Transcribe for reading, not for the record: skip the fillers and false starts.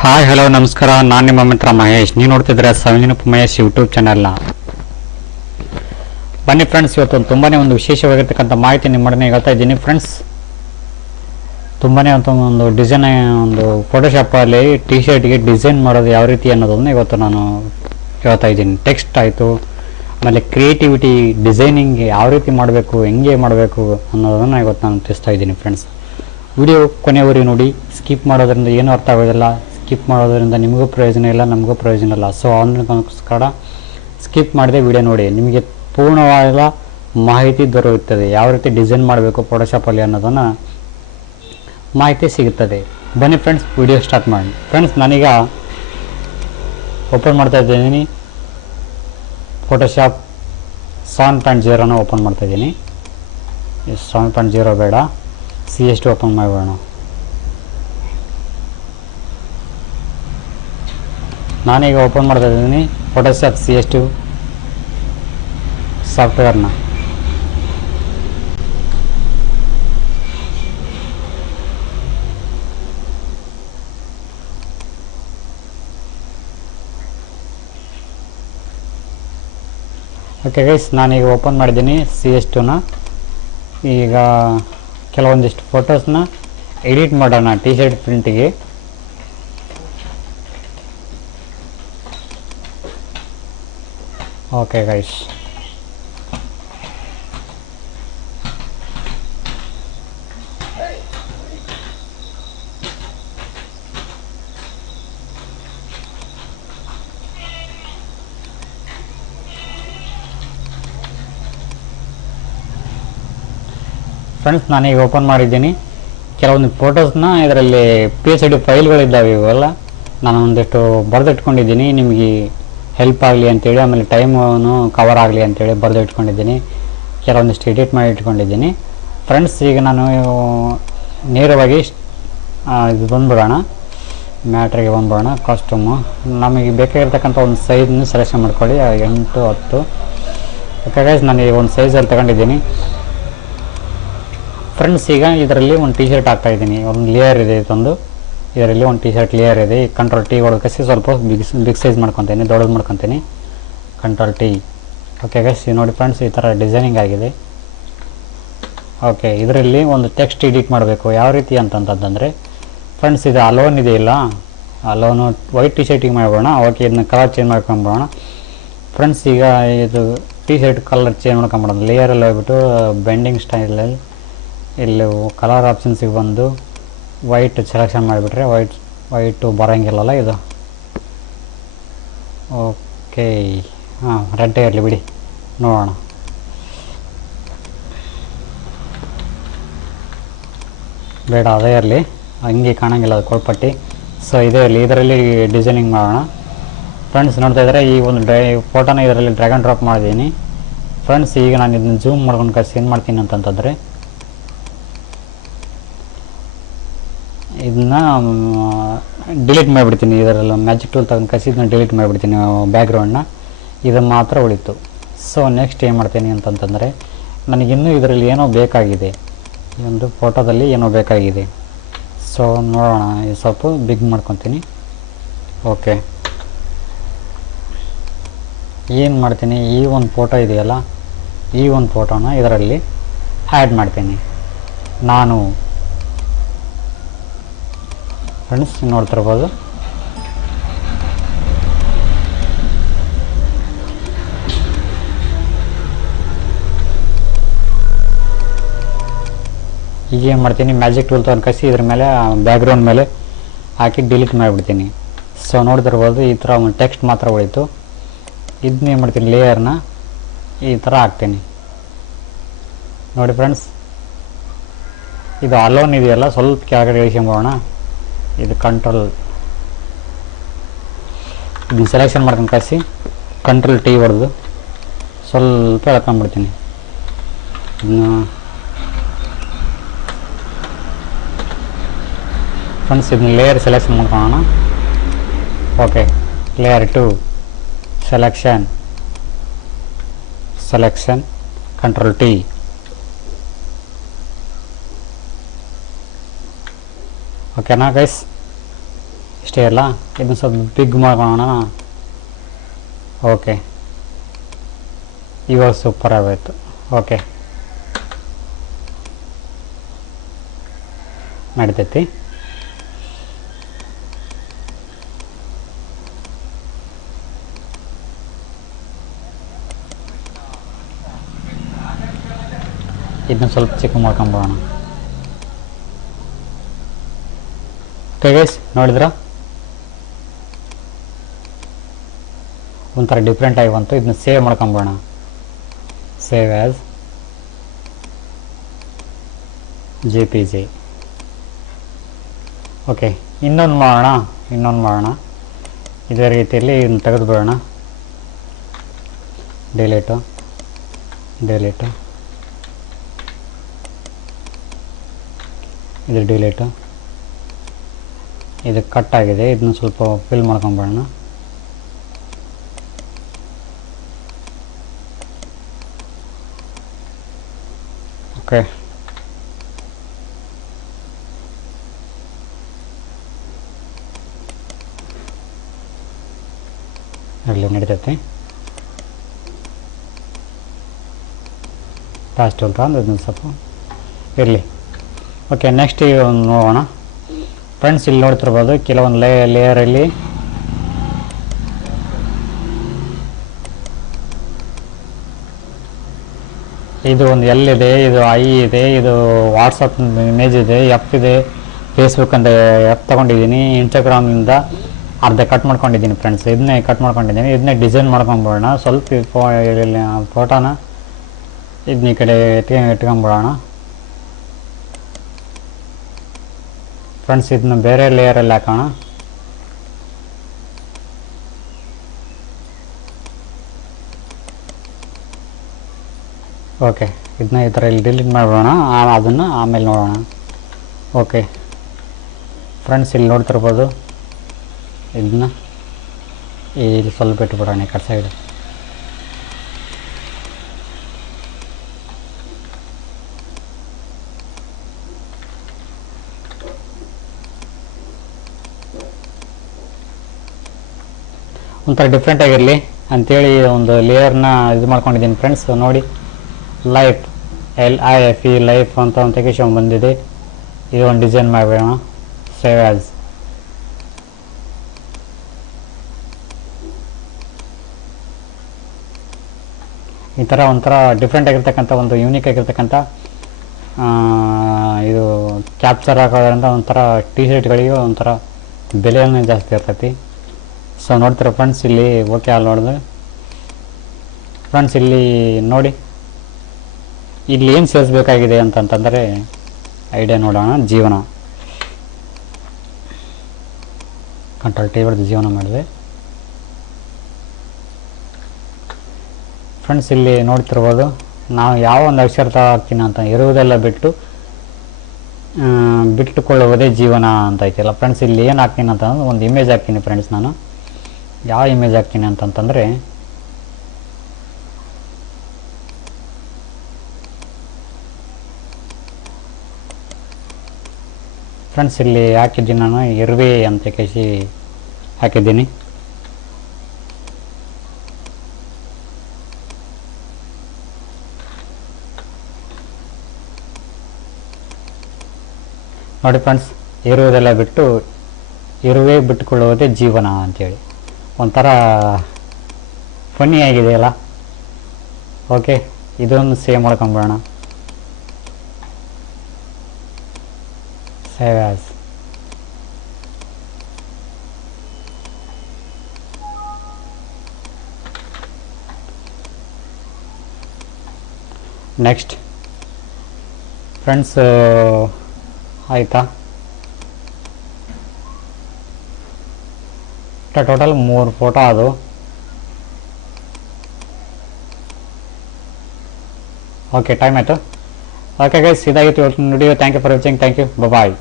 Hi hello ನಮಸ್ಕಾರ, ನಾನು ನಿಮ್ಮ ಮಿತ್ರ ಮಹೇಶ್. ನೀವು ನೋಡ್ತಿದ್ರೆ ಸವಿನಪ್ ಮಹೇಶ್ ಯೂಟ್ಯೂಬ್ ಚಾನಲ್ನ. ಬನ್ನಿ ಫ್ರೆಂಡ್ಸ್, ಇವತ್ತು ತುಂಬಾ ಒಂದು ವಿಶೇಷವಾಗಿರ್ತಕ್ಕಂಥ ಮಾಹಿತಿ ನಿಮ್ಮೊಡನೆ ಹೇಳ್ತಾ ಇದ್ದೀನಿ ಫ್ರೆಂಡ್ಸ್. ತುಂಬಾ ಒಂದು ಡಿಸೈನ್, ಒಂದು ಫೋಟೋಶಾಪಲ್ಲಿ ಟಿ ಶರ್ಟ್ಗೆ ಡಿಸೈನ್ ಮಾಡೋದು ಯಾವ ರೀತಿ ಅನ್ನೋದನ್ನು ಇವತ್ತು ನಾನು ಹೇಳ್ತಾ ಇದ್ದೀನಿ. ಟೆಕ್ಸ್ಟ್ ಆಯಿತು, ಆಮೇಲೆ ಕ್ರಿಯೇಟಿವಿಟಿ, ಡಿಸೈನಿಂಗ್ ಯಾವ ರೀತಿ ಮಾಡಬೇಕು, ಹೆಂಗೆ ಮಾಡಬೇಕು ಅನ್ನೋದನ್ನು ಇವತ್ತು ನಾನು ತಿಳಿಸ್ತಾ ಇದ್ದೀನಿ ಫ್ರೆಂಡ್ಸ್. ವಿಡಿಯೋ ಕೊನೆಯವರೆಗೆ ನೋಡಿ. ಸ್ಕಿಪ್ ಮಾಡೋದ್ರಿಂದ ಏನೂ ಅರ್ಥ ಆಗೋದಿಲ್ಲ. ಸ್ಕಿಪ್ ಮಾಡೋದ್ರಿಂದ ನಿಮಗೂ ಪ್ರಯೋಜನ ಇಲ್ಲ, ನಮಗೂ ಪ್ರಯೋಜನ ಇಲ್ಲ. ಸೊ ಅದಕ್ಕೋಸ್ಕರ ಸ್ಕಿಪ್ ಮಾಡದೆ ವಿಡಿಯೋ ನೋಡಿ. ನಿಮಗೆ ಪೂರ್ಣವಾದ ಮಾಹಿತಿ ದೊರೆಯುತ್ತದೆ. ಯಾವ ರೀತಿ ಡಿಸೈನ್ ಮಾಡಬೇಕು ಫೋಟೋಶಾಪಲ್ಲಿ ಅನ್ನೋದನ್ನು ಮಾಹಿತಿ ಸಿಗುತ್ತದೆ. ಬನ್ನಿ ಫ್ರೆಂಡ್ಸ್, ವಿಡಿಯೋ ಸ್ಟಾರ್ಟ್ ಮಾಡಿ. ಫ್ರೆಂಡ್ಸ್, ನಾನೀಗ ಓಪನ್ ಮಾಡ್ತಾ ಇದ್ದೀನಿ ಫೋಟೋಶಾಪ್ 7.0ನ ಓಪನ್ ಮಾಡ್ತಾ ಇದ್ದೀನಿ. 7.0 ಬೇಡ, CS2 ಓಪನ್ ಮಾಡೋಣ. ನಾನೀಗ ಓಪನ್ ಮಾಡ್ತಾ ಇದ್ದೀನಿ ಫೋಟೋಶಾಪ್ CS2 ಸಾಫ್ಟ್ವೇರ್ನ. ಓಕೆ ಗೈಸ್, ನಾನೀಗ ಓಪನ್ ಮಾಡಿದ್ದೀನಿ CS2ನ. ಈಗ ಕೆಲವೊಂದಿಷ್ಟು ಫೋಟೋಸ್ನ ಎಡಿಟ್ ಮಾಡೋಣ ಟಿ ಶರ್ಟ್ ಪ್ರಿಂಟಿಗೆ. ಓಕೆ ಗೈಸ್, ಫ್ರೆಂಡ್ಸ್ ನಾನೀಗ ಓಪನ್ ಮಾಡಿದ್ದೀನಿ ಕೆಲವೊಂದು ಫೋಟೋಸ್ನ. ಇದರಲ್ಲಿ PSD ಫೈಲ್ಗಳಿದ್ದಾವೆ. ಇವೆಲ್ಲ ನಾನು ಒಂದಿಷ್ಟು ಬರೆದಿಟ್ಕೊಂಡಿದ್ದೀನಿ, ನಿಮಗೆ ಹೆಲ್ಪ್ ಆಗಲಿ ಅಂತೇಳಿ, ಆಮೇಲೆ ಟೈಮೂ ಕವರ್ ಆಗಲಿ ಅಂತೇಳಿ ಬರೆದಿಟ್ಕೊಂಡಿದ್ದೀನಿ. ಕೆಲವೊಂದಿಷ್ಟು ಎಡಿಟ್ ಮಾಡಿ ಇಟ್ಕೊಂಡಿದ್ದೀನಿ ಫ್ರೆಂಡ್ಸ್. ಈಗ ನಾನು ನೇರವಾಗಿ ಇದು ಬಂದ್ಬಿಡೋಣ, ಮ್ಯಾಟ್ರಿಗೆ ಬಂದ್ಬಿಡೋಣ. ಕಾಸ್ಟ್ಯೂಮು ನಮಗೆ ಬೇಕಾಗಿರ್ತಕ್ಕಂಥ ಒಂದು ಸೈಜ್ನ ಸೆಲೆಕ್ಷನ್ ಮಾಡ್ಕೊಳ್ಳಿ, 8, 10. ಓಕೆ ಗೈಸ್, ನಾನು ಈಗ ಒಂದು ಸೈಜಲ್ಲಿ ತಗೊಂಡಿದ್ದೀನಿ ಫ್ರೆಂಡ್ಸ್. ಈಗ ಇದರಲ್ಲಿ ಒಂದು ಟಿ ಶರ್ಟ್ ಹಾಕ್ತಾಯಿದ್ದೀನಿ. ಒಂದು ಲೇಯರ್ ಇದೆ, ಇದರಲ್ಲಿ ಒಂದು ಟಿ ಶರ್ಟ್ ಲೇಯರ್ ಇದೆ. Ctrl+T ಹೊಡೆಸಿ ಸ್ವಲ್ಪ ಬಿಗ್ ಸೈಜ್ ಮಾಡ್ಕೊತೀನಿ, ದೊಡ್ಡದು ಮಾಡ್ಕೊತೀನಿ. Ctrl+T. ಓಕೆ ಗೈಸ್, ನೋಡಿ ಫ್ರೆಂಡ್ಸ್, ಈ ಥರ ಡಿಸೈನಿಂಗ್ ಆಗಿದೆ. ಓಕೆ, ಇದರಲ್ಲಿ ಒಂದು ಟೆಕ್ಸ್ಟ್ ಎಡಿಟ್ ಮಾಡಬೇಕು. ಯಾವ ರೀತಿ ಅಂತಂತಂದರೆ ಫ್ರೆಂಡ್ಸ್, ಇದು ಅಲೋನ್ ಇದೆಯಿಲ್ಲ, ಅಲೋನು ವೈಟ್ ಟಿ ಶರ್ಟಿಗೆ ಮಾಡೋಣ. ಓಕೆ, ಇದನ್ನ ಕಲರ್ ಚೇಂಜ್ ಮಾಡ್ಕೊಂಬಿಡೋಣ ಫ್ರೆಂಡ್ಸ್. ಈಗ ಇದು ಟಿ ಶರ್ಟ್ ಕಲರ್ ಚೇಂಜ್ ಮಾಡ್ಕೊಂಬಿಡೋಣ. ಲೇಯರಲ್ಲಿ ಹೋಗ್ಬಿಟ್ಟು ಬೆಂಡಿಂಗ್ ಸ್ಟೈಲಲ್ಲಿ ಇಲ್ಲಿ ಕಲರ್ ಆಪ್ಷನ್ಸಿಗೆ ಬಂದು ವೈಟ್ ಸೆಲೆಕ್ಷನ್ ಮಾಡಿಬಿಟ್ರೆ ವೈಟು ಬರೋಂಗಿಲ್ಲಲ್ಲ ಇದು. ಓಕೆ, ಹಾಂ, ರೆಡ್ಡೇ ಇರಲಿ ಬಿಡಿ, ನೋಡೋಣ. ಬೇಡ, ಅದೇ ಇರಲಿ, ಹಂಗೆ ಕಾಣೋಂಗಿಲ್ಲ ಅದು ಕೊಳ್ಪಟ್ಟಿ. ಸೊ ಇದೇ ಇರಲಿ, ಇದರಲ್ಲಿ ಡಿಸೈನಿಂಗ್ ಮಾಡೋಣ ಫ್ರೆಂಡ್ಸ್. ನೋಡ್ತಾ ಇದ್ದಾರೆ ಈ ಒಂದು ಫೋಟೋನ ಇದರಲ್ಲಿ ಡ್ರ್ಯಾಗ್ ಆ್ಯಂಡ್ ಡ್ರಾಪ್ ಮಾಡಿದ್ದೀನಿ ಫ್ರೆಂಡ್ಸ್. ಈಗ ನಾನು ಇದನ್ನ ಜೂಮ್ ಮಾಡ್ಕೊಂಡು ಕಳಿಸಿ ಏನು ಮಾಡ್ತೀನಿ ಅಂತಂತಂದರೆ, ಇದನ್ನ ಡಿಲೀಟ್ ಮಾಡಿಬಿಡ್ತೀನಿ. ಇದರಲ್ಲಿ ಮ್ಯಾಜಿಕ್ ಟೂಲ್ ತಗೊಂಡು ಕಳಿಸಿ ಇದನ್ನ ಡಿಲೀಟ್ ಮಾಡಿಬಿಡ್ತೀನಿ, ಬ್ಯಾಕ್ಗ್ರೌಂಡನ್ನ. ಇದು ಮಾತ್ರ ಉಳಿತು. ಸೊ ನೆಕ್ಸ್ಟ್ ಏನು ಮಾಡ್ತೀನಿ ಅಂತಂತಂದರೆ, ನನಗಿನ್ನೂ ಇದರಲ್ಲಿ ಏನೋ ಬೇಕಾಗಿದೆ, ಈ ಒಂದು ಫೋಟೋದಲ್ಲಿ ಏನೋ ಬೇಕಾಗಿದೆ. ಸೊ ನೋಡೋಣ, ಇದು ಸ್ವಲ್ಪ ಬಿಗ್ ಮಾಡ್ಕೊತೀನಿ. ಓಕೆ, ಏನು ಮಾಡ್ತೀನಿ, ಈ ಒಂದು ಫೋಟೋ ಇದೆಯಲ್ಲ, ಈ ಒಂದು ಫೋಟೋನ ಇದರಲ್ಲಿ ಆ್ಯಡ್ ಮಾಡ್ತೀನಿ ನಾನು ಫ್ರೆಂಡ್ಸ್. ನೋಡ್ತಿರ್ಬೋದು, ಈಗ ಏನು ಮಾಡ್ತೀನಿ, ಮ್ಯಾಜಿಕ್ ಟೂಲ್ ತಗೊಂಡು ಕಳಿಸಿ ಇದ್ರ ಮೇಲೆ ಬ್ಯಾಕ್ಗ್ರೌಂಡ್ ಮೇಲೆ ಹಾಕಿ ಡಿಲೀಟ್ ಮಾಡಿಬಿಡ್ತೀನಿ. ಸೊ ನೋಡ್ತಿರ್ಬೋದು, ಈ ಥರ ಒಂದು ಟೆಕ್ಸ್ಟ್ ಮಾತ್ರ ಉಳಿತು. ಇದನ್ನ ಏನು ಮಾಡ್ತೀನಿ, ಲೇಯರ್ನ ಈ ಥರ ಹಾಕ್ತೀನಿ. ನೋಡಿ ಫ್ರೆಂಡ್ಸ್, ಇದು ಅಲೋನ್ ಇದೆಯಲ್ಲ, ಸ್ವಲ್ಪ ಕೆಳಗಡೆ ಇಳಿಸ್ಕೊಂಬೋಣ. ಇದು ಇದನ್ನ ಸೆಲೆಕ್ಷನ್ ಮಾಡ್ಕೊಂಡು ಕಳಿಸಿ Ctrl+T ಹೊಡೆದು ಸ್ವಲ್ಪ ಎಳ್ಕೊಂಡ್ಬಿಡ್ತೀನಿ. ಇದನ್ನ ಫ್ರೆಂಡ್ಸ್, ಇದನ್ನ ಲೇಯರ್ ಸೆಲೆಕ್ಷನ್ ಮಾಡ್ಕೊಳ್ಳೋಣ. Okay, layer 2 selection Ctrl+T. ಓಕೆನಾ ಗೈಸ್, ಇಷ್ಟೇ ಅಲ್ಲ, ಇದನ್ನು ಸ್ವಲ್ಪ ಬಿಗ್ ಮಾಡ್ಕೊಳ್ಳೋಣ. ಓಕೆ, ಇವಾಗ ಸೂಪರ್ ಆಗೋಯ್ತು. ಓಕೆ, ನಡಿತೈತಿ. ಇದನ್ನ ಸ್ವಲ್ಪ ಚಿಕ್ಕ ಮಾಡ್ಕೊಂಬೋಣ. ಓಕೆ ಗೈಸ್, ನೋಡಿದ್ರ ಒಂಥರ ಡಿಫ್ರೆಂಟ್ ಆಗಿ ಬಂತು. ಇದನ್ನ ಸೇವ್ ಮಾಡ್ಕೊಂಬೋಣ. Save as JPG. ಓಕೆ, ಇನ್ನೊಂದು ಮಾಡೋಣ. ಇದೇ ರೀತಿಯಲ್ಲಿ ಇದನ್ನು ತೆಗೆದುಬಿಡೋಣ. ಡಿಲೀಟು, ಇದು ಡಿಲೀಟು, ಇದು ಕಟ್ ಆಗಿದೆ. ಇದನ್ನು ಸ್ವಲ್ಪ ಫಿಲ್ ಮಾಡ್ಕೊಂಬಿಡೋಣ. ಓಕೆ, ಅಲ್ಲಿ ನಡೀತೈತಿ. ಲಾಸ್ಟ್ ಉಲ್ಟ್ರಾ ಅಂದ್ರೆ ಇದನ್ನು ಸ್ವಲ್ಪ ಇರಲಿ. ಓಕೆ, ನೆಕ್ಸ್ಟ್ ನೋಡೋಣ ಫ್ರೆಂಡ್ಸ್. ಇಲ್ಲಿ ನೋಡ್ತಿರ್ಬೋದು ಕೆಲವೊಂದು ಲೇಯರಲ್ಲಿ ಇದು ಒಂದು L ಇದೆ, ಇದು I ಇದೆ, ಇದು ವಾಟ್ಸಪ್ ಇಮೇಜ್ ಇದೆ, ಎಫ್ ಇದೆ, ಫೇಸ್ಬುಕ್ ಅಂತ ಎಫ್ ತೊಗೊಂಡಿದ್ದೀನಿ, ಇನ್ಸ್ಟಾಗ್ರಾಮಿಂದ ಅರ್ಧ ಕಟ್ ಮಾಡ್ಕೊಂಡಿದ್ದೀನಿ ಫ್ರೆಂಡ್ಸ್. ಇದನ್ನೇ ಕಟ್ ಮಾಡ್ಕೊಂಡಿದ್ದೀನಿ. ಇದನ್ನೇ ಡಿಸೈನ್ ಮಾಡ್ಕೊಂಬಿಡೋಣ. ಸ್ವಲ್ಪ ಫೋಟೋನ ಇದನ್ನ ಈ ಕಡೆ ಇಟ್ಕೊಂಬಿಡೋಣ ಫ್ರೆಂಡ್ಸ್. ಇದನ್ನ ಬೇರೆ ಲೇಯರಲ್ಲಿ ಹಾಕೋಣ. ಓಕೆ, ಇದನ್ನ ಈ ಥರ ಇಲ್ಲಿ ಡಿಲೀಟ್ ಮಾಡಿಬಿಡೋಣ. ಅದನ್ನು ಆಮೇಲೆ ನೋಡೋಣ. ಓಕೆ ಫ್ರೆಂಡ್ಸ್, ಇಲ್ಲಿ ನೋಡ್ತಿರ್ಬೋದು. ಇದನ್ನ ಇಲ್ಲಿ ಸ್ವಲ್ಪ ಇಟ್ಬಿಡೋಣ ಈ ಕಡೆ ಸೈಡ್. ಒಂಥರ ಡಿಫ್ರೆಂಟ್ ಆಗಿರಲಿ ಅಂಥೇಳಿ ಒಂದು ಲೇಯರ್ನ ಇದು ಮಾಡ್ಕೊಂಡಿದ್ದೀನಿ ಫ್ರೆಂಡ್ಸ್. ನೋಡಿ, ಲೈಫ್ LIFE ಲೈಫ್ ಅಂತ ಒಂದು ತೆಗಿಸ್ಕೊಂಡು ಬಂದಿದೆ. ಇದು ಒಂದು ಡಿಸೈನ್ ಮಾಡಬೇಡ. Save as. ಈ ಥರ ಒಂಥರ ಡಿಫ್ರೆಂಟ್ ಆಗಿರ್ತಕ್ಕಂಥ ಒಂದು ಯೂನಿಕ್ ಆಗಿರ್ತಕ್ಕಂಥ ಇದು ಕ್ಯಾಪ್ಚರ್ ಆಗೋದ್ರಿಂದ ಒಂಥರ ಟಿ ಶರ್ಟ್ಗಳಿಗೆ ಒಂಥರ ಬೆಲೆಯನ್ನು ಜಾಸ್ತಿ ಇರ್ತೈತಿ. ಸೊ ನೋಡ್ತೀರ ಫ್ರೆಂಡ್ಸ್, ಇಲ್ಲಿ ಓಕೆ ಅಲ್ಲಿ ನೋಡಿದೆ ಫ್ರೆಂಡ್ಸ್. ಇಲ್ಲಿ ನೋಡಿ, ಇಲ್ಲಿ ಏನು ಸೇರಿಸ್ಬೇಕಾಗಿದೆ ಅಂತಂತಂದರೆ ಐಡಿಯಾ ನೋಡೋಣ. ಜೀವನ, Ctrl+T ಹೊಡೆದು ಜೀವನ ಮಾಡಿದೆ ಫ್ರೆಂಡ್ಸ್. ಇಲ್ಲಿ ನೋಡ್ತಿರ್ಬೋದು, ನಾವು ಯಾವ ಒಂದು ಅಕ್ಷರ ಹಾಕ್ತೀನಿ ಅಂತ ಇರುವುದೆಲ್ಲ ಬಿಟ್ಟುಕೊಳ್ಳುವುದೇ ಜೀವನ ಅಂತ ಐತಿಲ್ಲ ಫ್ರೆಂಡ್ಸ್. ಇಲ್ಲಿ ಏನು ಹಾಕ್ತೀನಿ ಅಂತಂದ್ರೆ ಒಂದು ಇಮೇಜ್ ಹಾಕ್ತೀನಿ ಫ್ರೆಂಡ್ಸ್. ನಾನು ಯಾವ ಇಮೇಜ್ ಹಾಕ್ತೀನಿ ಅಂತಂತಂದರೆ ಫ್ರೆಂಡ್ಸ್, ಇಲ್ಲಿ ಹಾಕಿದ್ದೀನಿ ನಾನು ಇರುವೆ ಅಂತ ಕೇಸಿ ಹಾಕಿದ್ದೀನಿ. ನೋಡಿ ಫ್ರೆಂಡ್ಸ್, ಇರುವೆ ಬಿಟ್ಟುಕೊಳ್ಳುವುದೇ ಜೀವನ ಅಂಥೇಳಿ ಒಂಥರ ಫನ್ನಿ ಆಗಿದೆಯಲ್ಲ. ಓಕೆ, ಇದೊಂದು ಸೇವ್ ಮಾಡ್ಕೊಂಬಿಡೋಣ. Save as. ನೆಕ್ಸ್ಟ್ ಫ್ರೆಂಡ್ಸ್, ಆಯಿತಾ? ಟೋಟಲ್ 3 ಫೋಟೋ ಅದು. ಓಕೆ, ಟೈಮ್ ಆಯಿತು. ಓಕೆ ಗೈಸ್, ಇದಾಗಿತ್ತು ಇವತ್ತಿನ video. Thank you for watching. Thank you, bye.